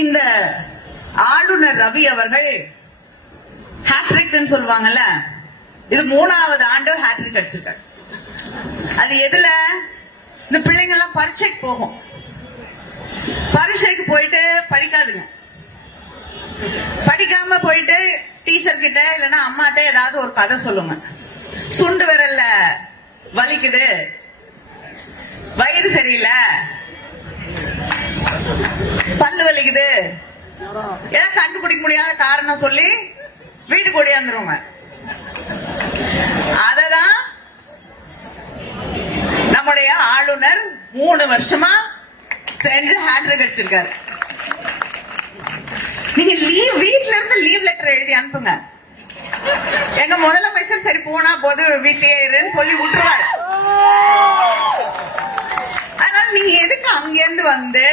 இந்த ஆளுநர் ரவி அவர்கள் ஹேட்ரிக் சொல்லுவாங்கல்ல, இது 3வது ஆண்டு ஹேட்ரிக் அடிச்சிருக்காரு. அது எதுல? இந்த பிள்ளைங்க எல்லாம் பரீட்சைக்கு போகும். பரீட்சைக்கு போயிட்டு படிக்காதுங்க. படிக்காம போயிட்டு டீச்சர் கிட்ட இல்லைன்னா அம்மாட்ட ஏதாவது ஒரு கதை சொல்லுங்க. சுண்டு விரல்ல வலிக்குது, வயிறு சரியில்லை, பல்லு வலிக்குது, ஏதாவது கண்டுபிடிக்க முடியாத காரணம் சொல்லி வீட்டுக்கு ஓடியாந்துருவாங்க. அததான் நம்முடைய ஆளுநர் 3 வருஷமா செஞ்சு ஹேட்ரிக் அடிச்சிருக்காரு. நீங்க வீட்ல இருந்து லீவ் லெட்டர் எழுதி அனுப்புங்க. எங்க முதலமைச்சர் சரி போனா போது வீட்லயே இருன்னு சொல்லி விட்டுருவாரு. அதனால நீங்க எதுக்கு அங்கிருந்து வந்து